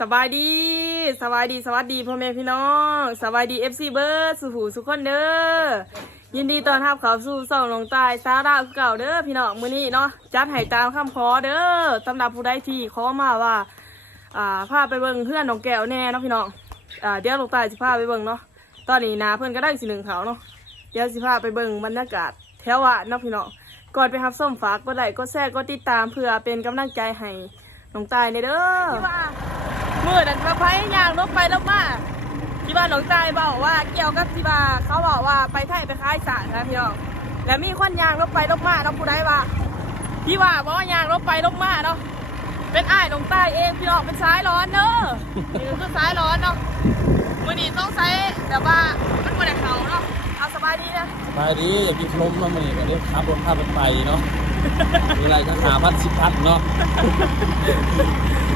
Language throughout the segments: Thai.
สบายดีสบายดีสวัสดีพ่อแม่พี่น้องสบายดีเอฟซีเบิร์ดสุขูสุขคนเด้อยินดีต้อนรับเขาสู่ส่องลงใตายสาระคือเก่าเด้อพี่น้องมื้อนี้เนาะจัดให้ตามคำขอเด้อสำหรับผู้ใดที่ขอมาว่า อ่าพาไปเบิ่งเพื่อนน้องแก้วแน่เนาะพี่น้องอ่าเดี๋ยวลงใตายสิพาไปเบิ่งเนาะตอนนี้นาเพื่อนก็ได้สิหนึ่งเขาเนาะเดี๋ยวสิพาไปเบิ่งบรรยากาศแถวว่าเนาะพี่น้องก่อนไปรับส้มฝากก็ไลค์ก็แชร์ก็ติดตามเพื่อเป็นกำลังใจให้น้องตายในเด้อ มือนั้นพระไพยางลบไปลบมาที่บ้านหลวงใจบอกว่าเกี่ยวกับที่ว่าเขาบอกว่าไปไทยไปค้ายสารนะพี่น้องแล้วมีคนยางลบไปลบมาน้องผู้ใดว่าพี่ว่าบอกว่ายางลบไปลบมาเนาะเป็นอ้ายหลวงใต้เองพี่น้องเป็นสายร้อนเนอะนี่คือสายร้อนเนาะมือนี้ต้องใช้แบบว่ามันบนเขาเนาะเอาสบายดีนะสบายดีอยากกินขนมน้ำมันนี่ก็ได้ขับรถพาไปไปเนาะ มีอะไรก็หาพัดสิบพัดเนาะ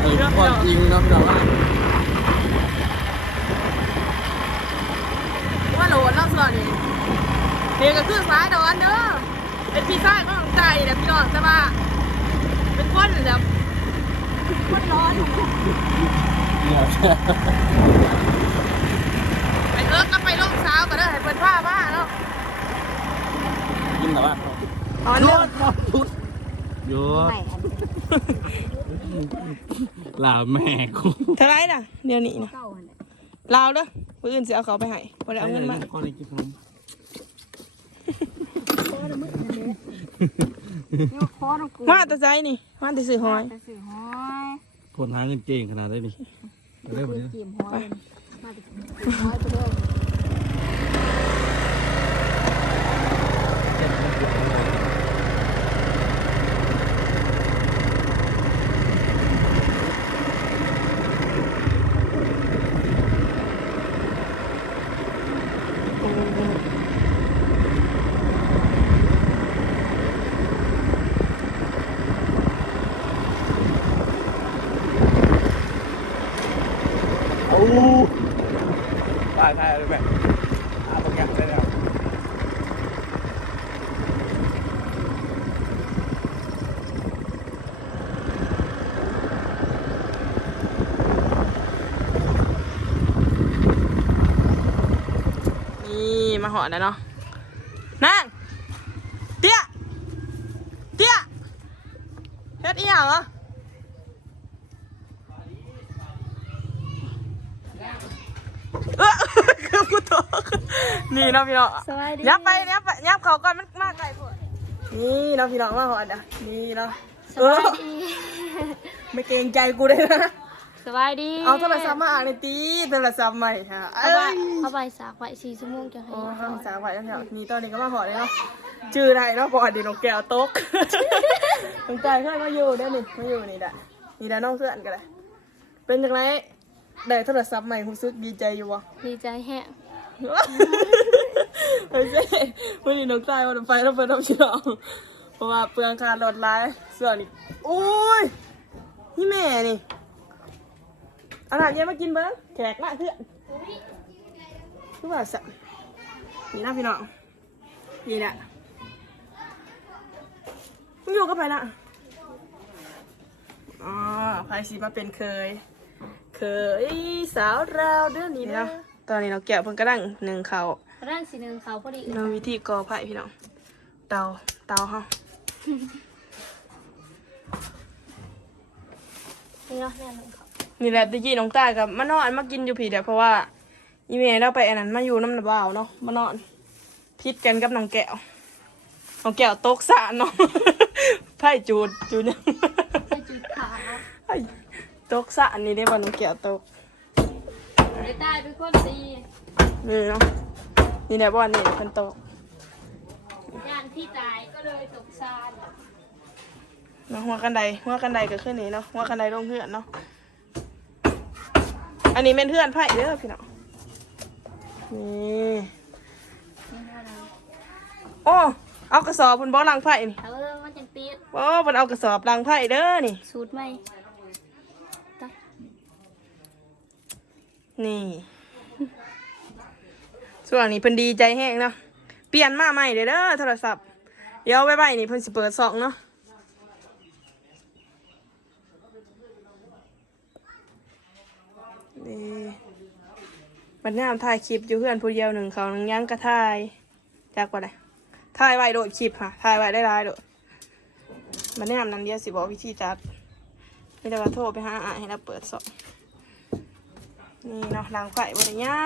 เออความจริงเนาะพี่น้องว่าว่าโหลดเนาะส่วนนี้เด็กก็คือสายร้อนเนอะเป็นพี่ชายของหลวงใจนะพี่น้องแต่ว่าเป็นคนแบบคนร้อนเนี่ยไปเอิร์กก็ไปลงสาวก็ได้ให้เปิดผ้าบ้าเนาะกินแต่ว่า ตอนนี้พุดโยนลาแม่กูเท่าไรน่ะ เดี๋ยวนี้นะเก้าหันแหละลาวเด้อมืออื่นสิเอาเขาไปให้พอได้เอาเงินมาคนได้กินขนมคอละมึกนั่นแหละเนี่ยคอน้องกูมาแต่ใจนี่ มาแต่สื่อหอยไปซื้อหอยคนหาเงินเก่งขนาดได้นี่ได้คุปะยเนี่ยจีมหอยมาติหอยไปเลย โอ้ตายตายเลยแม่อาตรงนี้ได้แล้ว นี่มาห อดแล้วเนาะนั่งเตี้ยเตี้ยเฮ็ดอีหยังเหรอเออคือกูตกนี่เนาะพี่น้องสวัสดียับไปยับไปยับเขาก่อนมันมากไกลพวดนี่เนาะพี่น้องมาหอดอะนี่เนาะสเออบายดีไม่เกรงใจกูเลยนะส บายดีเอาโทรศัพท์มาอ่านในตีโทรศัพท์ใหม่ค่ะเอาเอ้ไปยเอาไปสากไว้สี่ชั่วโมงจะให้อ๋อห้ามสาวไว้แล้วเนี่ยนี่ตอนนี้ก็มาหอดเลยเนาะชื่ออะไรเนาะพอดีน้องแก้วตกน้องใจเคยมาอยู่ได้อนี่มาอยู่นี่แหละนี่แหละน้องเพื่อนกันเลยเป็นจังไรได้โทรศัพท์ใหม่รู้สึกดีใจอยู่วะ ดีใจแฮะไปเซ่วันนี้น้องใจวันไปแล้วไปน้องเชียวเพราะว่าเปลืองค่ารถไลายส่วนนี้โอ้ยนี่แม่นี่ อาหารเย็นมากินเบิ้งแขกละเพื่อนรู้ว่าสันี่นะพี่น้องนี่แหละมึงอยู่ก็ไปละอ๋อไพซีมาเป็นเคย เคยสาวราวเดือนนี้นะตอนนี้เราแกะเพิ่งกระดังหนึ่งเขาร่างสีหนึ่งเขาพอดีเราวิธีกอไผ่พี่น้อง เตา เตาเฮานี่เนาะแม่หนึ่งเขา นี่แหละตะกี้น้องตายกับมานอนมากินอยู่ผีเดียวเพราะว่าอีเมลเราไปอันนั้นมาอยู่น้ำหนักเบาวเนาะมานอนพิดกันกับน้องแก้วน้องแก้วตกสระเนาะไผ่จูดจูดยังจะจุดขาไผ่ตกสระนี่ได้บ่น้องแก้วตกได้ตายเป็นคนดีนี่เนาะนี่แหละบ่อนนี่เพิ่นตกย่านที่ตายก็เลยตกซานเนาะหัวกันไดหัวกันไดก็ขึ้นนี่เนาะหัวกันไดลงเพื่อนเนาะ อันนี้เป็นเพื่อนไผ่เด้อพี่น้องนี่โอ้เอากระสอบเพิ่นบ่ลังไผ่นี่เออมันจังติดโอ้เพิ่นเอากระสอบลังไผ่เด้อนี่ สูตรไหมตายนี่ส่วนนี้เพิ่นดีใจแห้งเนาะเปลี่ยนมาใหม่เด้อเด้อโทรศัพท์เดี๋ยวไว้ไว้นี่เพิ่นสิเปิดซองเนาะ นี่บัดนี้ถ่ายคลิปอยู่เพื่อนผู้เดียวหนึ่งเขาหนึ่งยังกระถ่าย จากว่าไดถ่ายไว้โดดคลิปค่ะถ่ายไว้ได้รายโดดบัดนี้นั้นเดียวสิบอกวิธีจัดไม่ได้ว่าโทรไปหาอะให้เราเปิดสอบนี่เนาะล้างไฟบริยา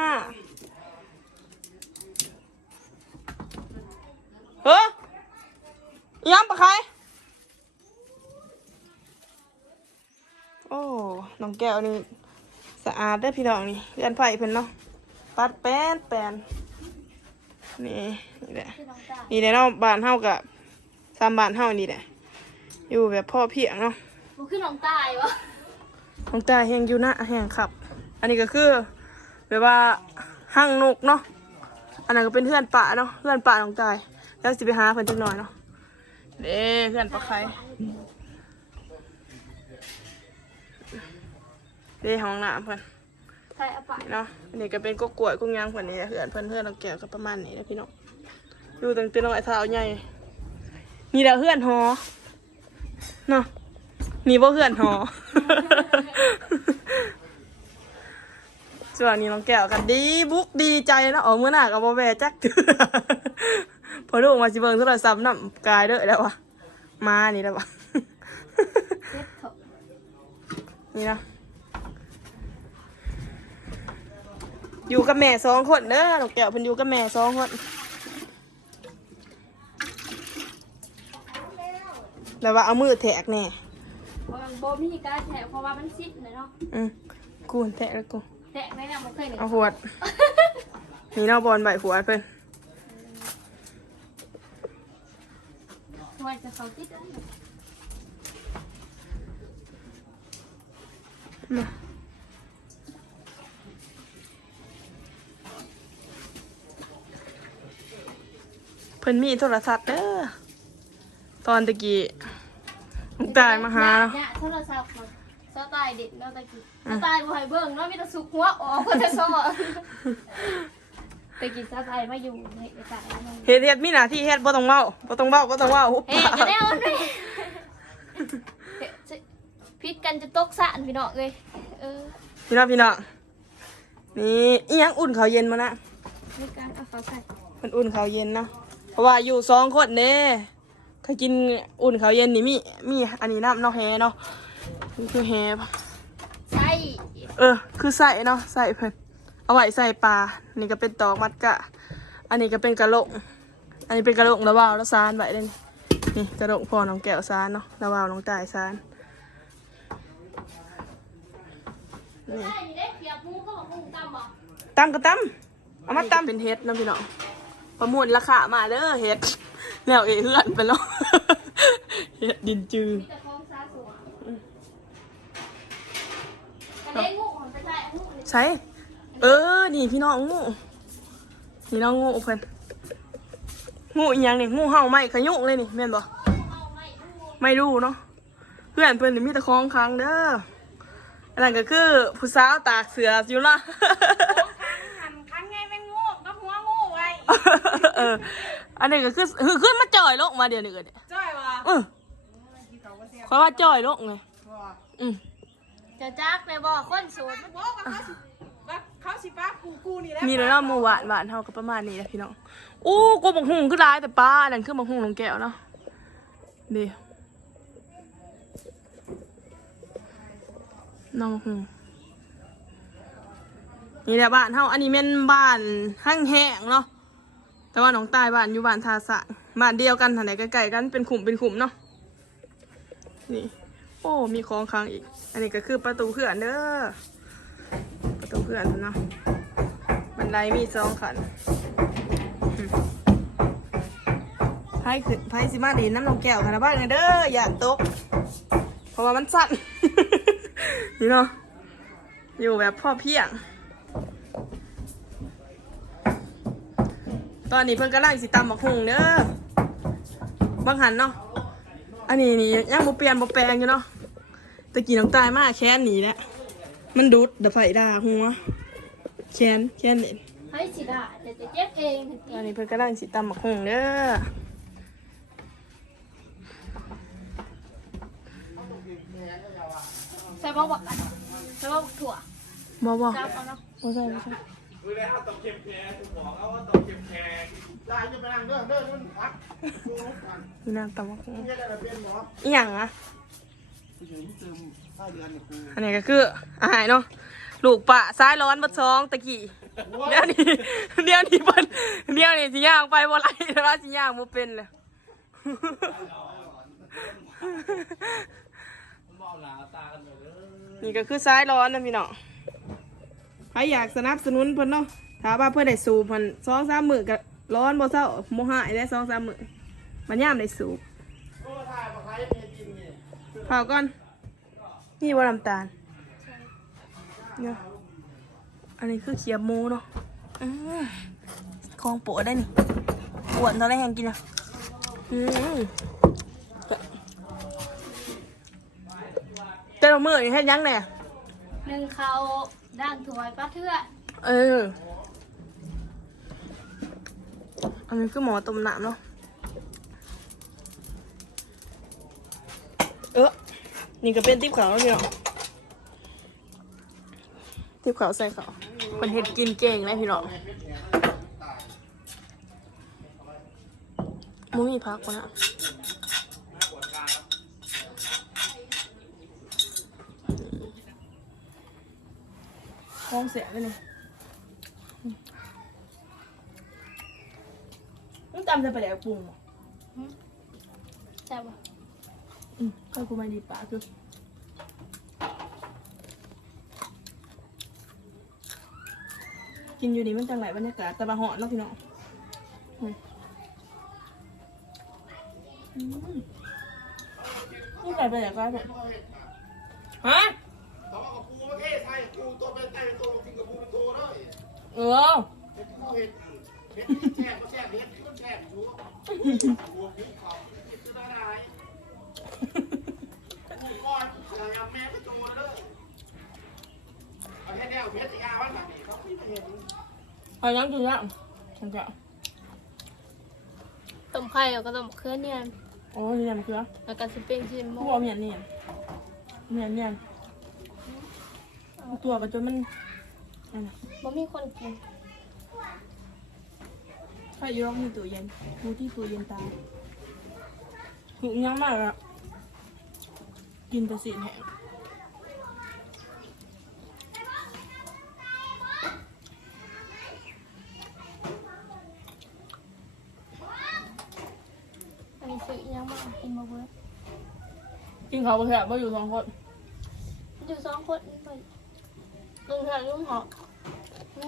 เฮ้ยย้ำปะใครโอ้ น้องแก้วนี่ สะอาดได้อพี่น้องนี่เรือนไฟเพิ่นเนาะปัดแป้นแป้นนี่นี่แหละนี่แหละเนาะบ้านเฮากับสามบ้านเฮานี่แหละอยู่แบบพ่อเพียงเนาะมันคือน้องตายวะน้องตาแหงอยู่หน้าแหงขับ อันนี้ก็คือแบบว่าห้างนกเนาะอันนั้นก็เป็นเพื่อนป่าเนาะเพื่อนป่าน้องตาย แล้วสิไปหาเพิ่นจักหน่อยเนาะเด้เพื่อนปลาไข่ เด้ห้องน้ำเพิ่นใส่เอาไปเนาะอันนี้ก็เป็นก็กล้วยกุ้งยางเพิ่นนี่แหละเพื่อนเพื่อนเพื่อนเราแก้วก็ประมาณนี้นะพี่น้องอยู่ตั้งแต่น้อยเท้าใหญ่นี่แหละเพื่อนหอเนาะนี่บ่เพื่อนหอส่วนนี้น้องแก้วกันดีบุกดีใจนะออกมื้อหน้ากับบ่แวจักเถื่อพอลูกมาสิเบิ่งโทรศัพท์นำกายเด้อแล้ววะมานี่แล้ววะเซ็ตเถอะนี่นะ อยู่กับแม่สองคนเด้อลูกแก้วเพิ่นอยู่กับแม่สองคนแล้วว่าเอามือแทกแน่เพราะมันโบมีการแทะเพราะว่ามันซิดเลยเนาะอืมกูแทกแล้วกูแทะไม่ได้มันเคยหนึ่งเอาหวดนี่เนาะบอลใบหัวดเพิ่นทำไมจะเขาซิดได้มา เพิ่นมีโทรศัพท์เด้อตอนตะกี้ลูกตายมาหา เนาะเนี่ยโทรศัพท์มันสไตล์เด็ดเนาะตะกี้สไตล์บ่ให้เบิ่งเนาะมีแต่สุกหัวออกก็จะซ้อตะกี้สไตล์มาอยู่ในในการนั้นเฮ็ดเฮ็ดมีหน้าที่เฮ็ดบ่ต้องเว้าบ่ต้องเว้าบ่ต้องเว้าหุบเฮ้ยปากจะได้เอาไหมพิดกันจะตกสะพี่น้องเลยเออพี่น้องพี่น้องนี่อีหยังอุ่นข้าวเย็นมานะในการเอาเขาใส่ มันอุ่นข้าวเย็นเนาะ เพราะว่าอยู่สองคนเด้เคยกินอุ่นข้าวเย็นนี่มีมีอันนี้น้ำเนาะแฮเนาะนี่คือแฮปะใส่เออ คือใส่เนาะใส่เพิ่นเอาไว้ใส่ปลานี่ก็เป็นตอกมัดกะ อันนี้ก็เป็นกระโหลกอันนี้เป็นกระโหลกระว่าวแล้วซานไว้เลยนี่นี่กระโหลกพ่อน้องแก้วซานเนาะระว่าวน้องตายซานนี่ใส่นี่ได้เปียกหมูก็บอกหมูตำบ่ตำก็ตำเอามาตำเป็นเฮ็ดเนาะพี่น้อง ประมูลราคามาเด้อเฮ็ดแล้วเอเฮือนไปแล้วเฮ็ดดินจือมีแต่ของซาสูงอันนี้งูของไปใส่งูนี่ใช่เออ นี่พี่น้องงูนี่น้องงูเพิ่นงูอีหยังนี่งูเห่าไหมขยุกเลยนี่แม่นบ่เอาไม่งูไม่รู้เนาะเพื่อนเพิ่นนี่มีแต่ของค้างเด้ออันนั้นก็คือผู้สาวตากเสืออยู่เนาะ หันคันไงเป็นงูก็หัวงูไว้ เออ อันนี้ก็คือคือขึ้นมาจ่อยลงมาเดี๋ยวนี้ก็เนี่ยจ้อยวะเออเพราะว่าจ่อยลงไงอืมจะจักในบ่อคนโสดบอกว่าเขาสิว่าเขาสิป้ากูกูนี่แหละมีแล้วเนาะหมู่หวานหวานเท่ากับประมาณนี้นะพี่น้องอู้กูบักหุงคือร้ายแต่ป้าอันนั่นคือบักหุงลงแก้วเนาะดีน้องบักหุงนี่แหละบ้านเฮาอันนี้เป็นบ้านห้างแห้งเนาะ แต่ว่าน้องตายบ้านอยู่บ้านทาสะบ้านเดียวกันทางไหนใกล้ๆกันเป็นขุมเป็นขุมเนาะนี่โอ้มีของค้างอีก อันนี้ก็คือประตูเพื่อนเด้อประตูเพื่อนเนาะบันไดมีสองขันไพ่ขึ้นไพ่สิมาดีน้ำลงแก้วขนาบ้านเด้ออย่าตกเพราะว่ามันสั่นนี่เนาะอยู่แบบพ่อเพียง ตอนนี้เพิ่นกำลังสิตำบักหุงเด้อบางหันเนาะ อันนี้นี่ยังบ่เปลี่ยนบ่แปลงอยู่เนาะตะกี้น้องตายมากแค้นหนีแล้วมันดุดเดยวไฟด่าหัวแค้นแค้นเด่นให้สิได้เดี๋ยวจะเจ็บเองถึงตอนนี้เพิ่นกำลังสิตำบักหุ่งเด้อใส่บ่บักกันใส่บ่บักถั่วบ่บ่จับเอาเนาะบ่ใช่บ่ใช่ มือได้เอาตบเข็มแขนคุณหมอเอาว่าตบเข็มแขนได้จะไปนั่งเด้อเด้อมันพักดูลูกกันนี่น้ำตำบักมึงจะได้เป็นหมออีหยังอะผู้หญิงที่เติมข้าวเดือนเนี่ยกูอันนี้ก็คืออาหารเนาะลูกปะซ้ายร้อนบัดซองตะกี้เดี๋ยวนี้เดี๋ยวนี้เพิ่นเดี๋ยวนี้สิย่างไปบ่ไหลแล้วสิย่างบ่เป็นเลยมองหนาตากันเลยนี่ก็คือซ้ายร้อนนะพี่น้อง ใครอยากสนับสนุนเพิ่นเนาะถ้าว่าเพิ่นได้สูบเพิ่นสองสามมื้อก็ร้อนบ่เศร้าโมหายได้สองสามมื้อมันยามได้สูบโอ้ถ่ายมาใครเมียกินเนี่ยเผาก่อน นี่ว่าน้ำตาลเนี่ยอันนี้คือเขียบหมูเนาะอืมของโปรดได้นี่ปวดตอนแรกยังกินอะอืมแต่ละมือนี่เฮ็ดยังไงหนึ่งเขา ด่างถวยปลาเทื่อเออ อันนี้คือหมอต้มน้ำเนาะ เออนี่ก็เป็นติ๊บขาวแล้วพี่น้องติ๊บขาวใส่ขาวคนเห็ดกินเก่งเลยพี่น้องมุ้งมีพักวะนะ ท้องเสียไปเลยมึงจำจะไปแดกปรุงเหรอจับบ่อืมก็กูไม่ดีปากคือกินอยู่นี่มันจังไหลบรรยากาศแต่บะเหาะเนาะพี่น้องอืมอืมนี่ใส่ไปไหนก็ได้ฮะ เออเห็ดกูเห็ดเห็ดที่แช่ก็แช่เห็ดก็แช่อยู่หัวกูขอบจะได้ไรกูก้อนอะไรแม่ก็โจเลยเอาแค่แนวเพชรยาวว่าแบบนี้เขาไม่เห็นเอายังกินยังฉันจะต้มไข่แล้วก็ต้มเครื่องเนี่ยโอ้ยเนี่ยมันคือแล้วก็สิเป็นชิมพวกเอาเมียนเนี่ยเมียนเมียนตัวกันจนมันอันนั้น บ่มีคนกินถ้าอยู่ร้องมีตู้เย็นดูที่ตู้เย็นตายหุงยังมากอะกินแต่สีแห้งอันนี้ซื้ออีหยังมากินบ่เบิดกินเขาวบ่แซ่บบ่อยู่สองคนอยู่สองคนไปลุงเถื่อนลุงเหาะลุงเอา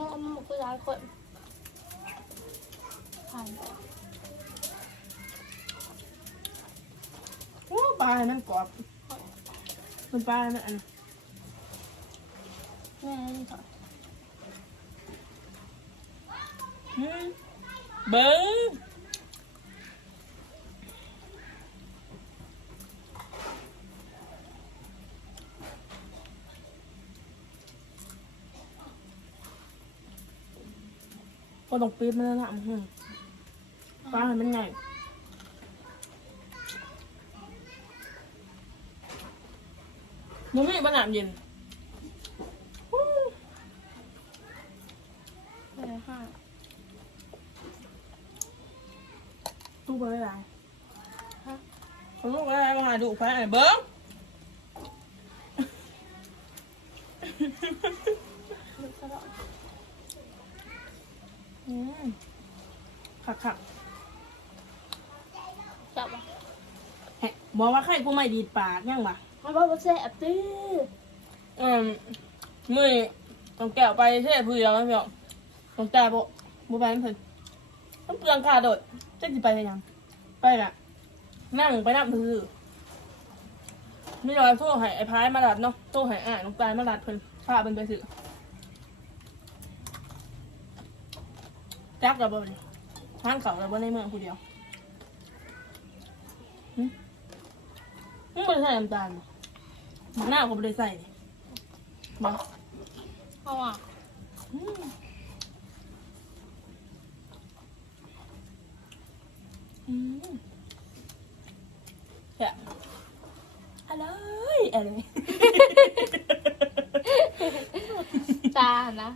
มาคือหลายคนผ่านไปโอ้ปลาให้มันกรอบมันปลาให้มันอันแม่นี่ค่ะอืมเบิ้ง ก็ต้องปี๊บมันแล้วนะอืมปลาให้มันใหญ่มึงไม่บ้านน้ำเย็นแม่ห้าตู้เบอร์อะไรเขาลูกอะไรมาหาดูไฟไหนเบิ้ง บอกว่าใครกูไม่ดีดปากยังวะมันบอกว่าแซ่บตื้ออืมมือต้องแก้วไปเช่เพื่อนแล้วพี่น้องต้องแต่บ่บ่ไปมันเพิ่นต้องเปลืองค่าโดดจะสิไปได้ยังไปละนั่งไปนั่งพื้อไม่รอโทรให้ไอ้พายมาดัดเนาะโทรให้อ่านน้องตายมาดัดเพิ่นพาเพิ่นไปซื้อจักกับบ่นี่ทางเขาแล้วบ่ในเมืองผู้เดียวหึ มึงบ่ได้ใส่น้ำตาลบ่หมักหน้าก็บ่ได้ใส่นี่บ่เพราะว่าอืมอืมแบบอะไรอะไรตานะ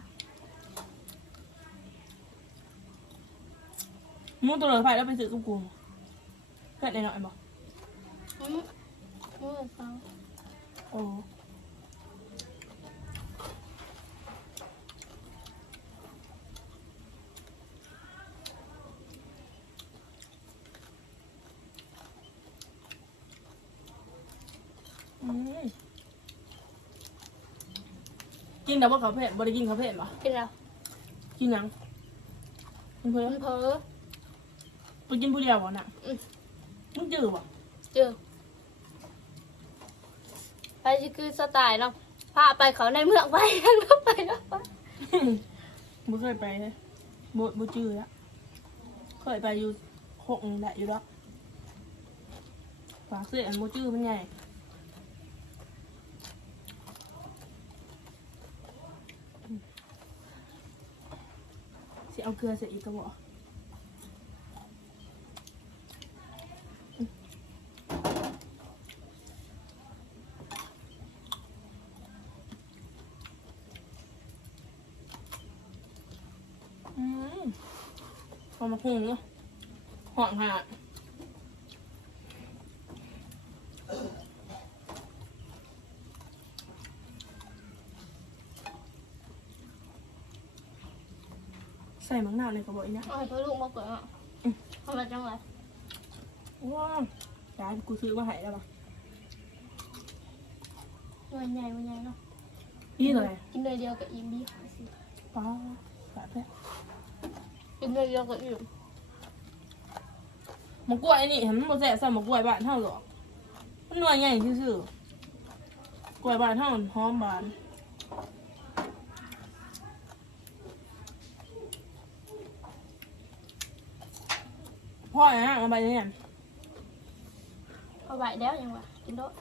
มึงตัวเลยไปแล้วไปซื้อกับกูเพื่อนไอ้หน่อยบอกอืม อืมฟังโอ้อืมกินแต่ว่าเขาวเผ็ดบริกินเขาวเผ็ดปะกินแล้วกินหยังกินเพื่อมันเพ้อไปกินผู้เดียววะน่ะอืมมึงจืดวะเจอ ไปสิคือสไตล์เนาะพาไปเขาในเมืองไปกันก็ไปแล้วไปบ่เคยไปเลยบ่บ่จืดละเคยไปอยู่หกแหละอยู่แล้วฝากเสื้ออันบ่จืดมันใหญ่สิเอาเกลือใส่อีกกระบอก อืมเอามาหุงเนาะหอมค่ะใส่มังนาวในกระบอกอีกนะเอาให้พ่อลูกมาเปิดอะทำไมจังเลยว้าวยายกูซื้อมาให้แล้วปะมันใหญ่มันใหญ่เนาะนี่เลยกินเลยเดียวกับอิ่มดีป้าแบบนี้ กินเลยเดียวกับอิ่มมะกล้วยนี่เห็นมันบ่แซ่บใส่มะกล้วยบ้านเท่าหรอกมันหน่วยใหญ่ซื่อๆกล้วยบ้านเท่ามันหอมบานพ่อไอ้ห่างเอาไปเนี่ยเอาไหวแล้วยังวะกินโดด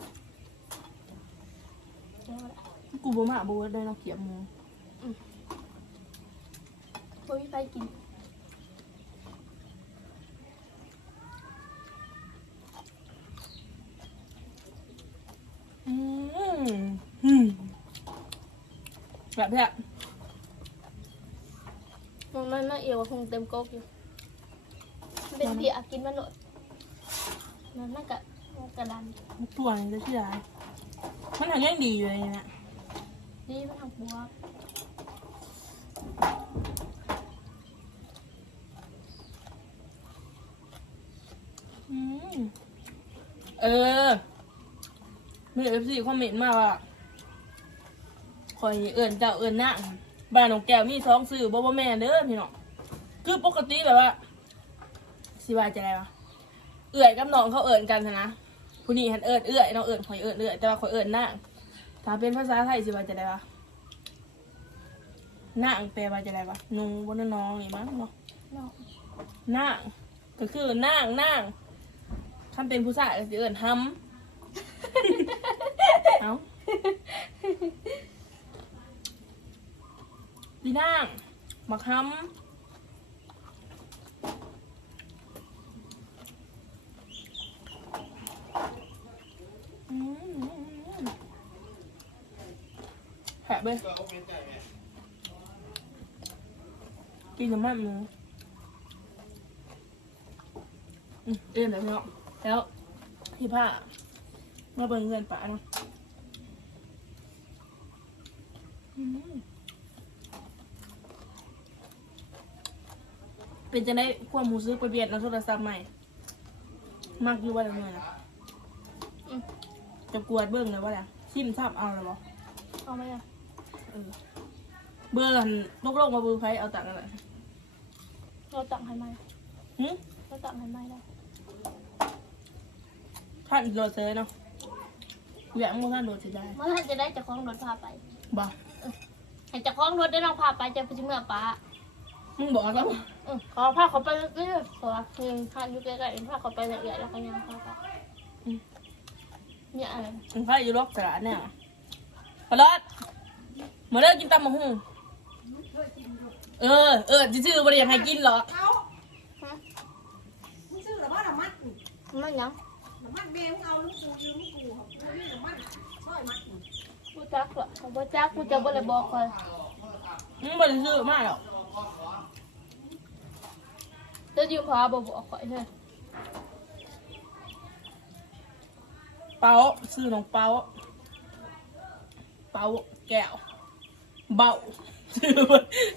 เดี๋ยวละกูบ่มาบ่เวิร์ดได้เนาะเขียบหมูพ่อพี่ไปกิน อืมอืม แบบเนี้ยมันมันมันเอียวคงเต็มโก๊กอยู่มันเป็นเปียกกินมันโหลดมันน่ากะมันกระดันตัวนี้จะเชื่อมันทำยังดีอยู่เลยเนี่ยนี่มันทำหัวอืมเออมีเอฟซีคอมเมนต์มาว่า คอยเอิ่นเจ้าเอิ่นนางบ้านของแก้วมีสองสื่อบ่บ่แม่เด้อพี่น้องคือปกติแบบว่าสิว่าจะไงวะเอื่อยกับน้องเขาเอิ่นกันนะผู้นี้หันเอิ่นเอื่อยน้องเอิ่นคอยเอิ่นเอื่อยแต่ว่าคอยเอิ่นนางถ้าเป็นภาษาไทยสิว่าจะไงวะนางแปลว่าจะไงวะนุงบนน้องนี่มั้งเนาะเนาะนางก็คือนางนางคำเป็นผู้ชายก็สิเอิ้นฮัมเอา พี่นางบักฮัมอืมแหะเบ้กินกับมันมูอืมเอ็นแบบนี้เนาะแล้วที่ผ้ามาเบิ่งเงินป่าเนาะอืม เป็นจะได้ความหมูซื้อไปเบียดแล้วโทรศัพท์ใหม่ มากอยู่ว่าอะไรเมื่อนะอืม จะกวดเบิ่งเลยว่าอะไรชิมซับเอาเลยบ่เอาไหมอะเออเบื่อหันลกโลกมาเบื่อไฟเอาตังค์กันเลยเราตักให้ไหมหึเราตักให้ไหมได้ท่านโดดเซยเนาะแหวงมันท่านโดดเสียได้เมื่อไหร่จะได้เจะคล้าของรถพาไปบ่ให้เจะคล้าของรถได้น้องพาไปจะไปถึงเมื่อป้ามึมึงบอกแล้วเออ ขอพาเขาไปเรื่อยๆขอเงินทานอยู่ใกล้ๆพาเขาไปเรื่อยๆแล้วก็ยังพาไปเนี่ยอะไรมึงไฟอยู่รอกสระเนี่ยพลอดมาเลิกกินตำมะฮุ่งเออ เออจื้อๆบ่ได้อยากให้กินหรอกเอามึงซื้อหรือว่าน้ำมันมันยังน้ำมันเมย์มึงเอาลูกกูยืมลูกกูเขาไม่มีน้ำมันช่อยมันกูจักเหรอกูบ่จักกูจะบ่เลยบอกเลยมึงบ่ได้ซื้อมาหรอกเจะยืมพอบอกบอกข่อยเถอะเป้าซื้อน้องเป้าเป้าแก้ว เบาซื้อ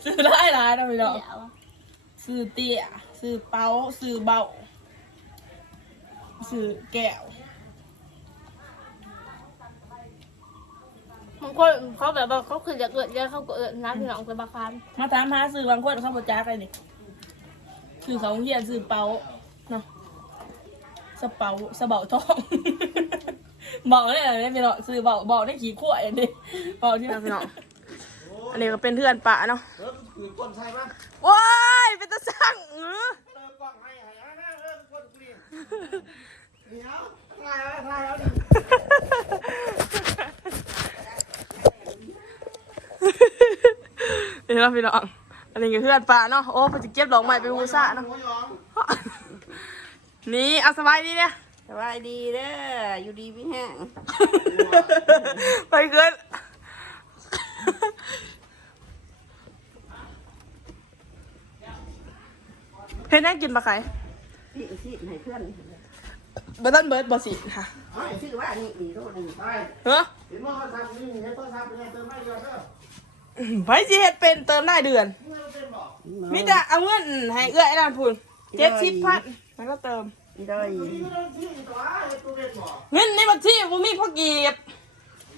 ซื้อได้หลายนะพี่น้องเดี๋ยวอะซื้อเตี้ยซื้อเป้าซื้อเบาซื้อแก้วบางคนเขาแบบว่าเขาคือจะเกิดเยอะเขาก็เอิดน้ำพี่น้องเป็นบาคานมาถามหาซื้อบางคนเขาบอจ้ากันนี่ ซื้อเขาเฮียนซื้อเป้าเนาะสะเป๋าสะเบาทอง เบาเนี่ยอะไรพี่น้องซื้อเบาเบาได้ขี่ขั้วอย่างนี้เบาที่ไหนพี่น้องอันนี้ก็เป็นเพื่อนปะเนาะเออคืนก้นใช่ปะว้ายเป็นตะสั่งเออเออกล้องให้ให้ให้ให้เออก้นกรีนเดี๋ยวถ่ายแล้วถ่ายแล้วดินี่เนาะพี่น้อง อันนี้ก็เพื่อนปะเนาะ โอ้ไปจะเก็บดอกไม้ไปบูชาเนาะหัวยองนี่เอาสบายดีเนี่ยสบายดีเด้ออยู่ดีพี่แห้งไปเกินเพื่อนนั่งกินปลาไข่พี่สิให้เพื่อนเบอร์ตันเบิร์ดบอสิค่ะเอาชื่อว่านี่อีโรนี่ไปเฮ้อเห็นว่าเขาทำนี่เห็นเขาทำเป็นไงเติมไม่เยอะเด้อไผสิเฮ็ดเป็นเติมได้เดือน มึงไม่เป็นบอกมิแต่เอาเงินให้เอื้อยไอ้นั่นพูนเจ็ดสิบพันมันก็เติมอีโรยมึงไม่ต้องที่ตัวไอ้ตัวเป็นบอกเงินในบัญชีบ่มีพอเก็บ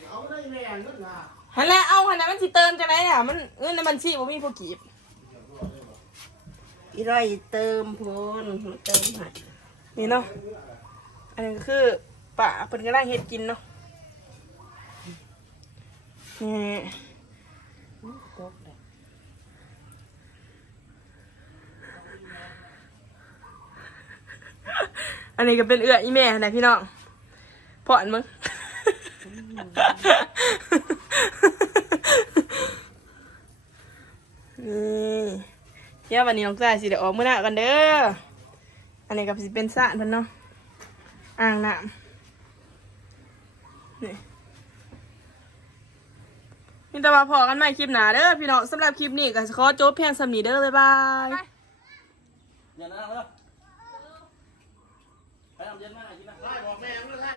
เอาได้แม่เงินนะหันแหล้วเอาหันแหล้วมันสิเติมจังไดอะมันเงินในบัญชีบ่มีพอเก็บอีโรยเติมพูนเติมให้นี่เนาะอันนี้ก็คือป่าเพิ่นกำลังเฮ็ดกินเนาะนี่ ตกเลย อันนี้ก็เป็นเอื้ออีแม่นะพี่น้องพอนมึงนี่เดี๋ยววันนี้น้องจ้ายสิเดี๋ยวออกมื้อหน้ากันเด้อ อันนี้ก็สิเป็นสระเพิ่นเนาะ อ่างน้ำนี่นี่แต่ว่าพอกันใหม่คลิปหนาเด้อพี่น้องสำหรับคลิปนี้ก็ขอจบเพียงสำนีเด้อบ๊ายบาย อย่านั่งเลย ไปทำเย็นมากกินนได้บอกแม่มึงเลย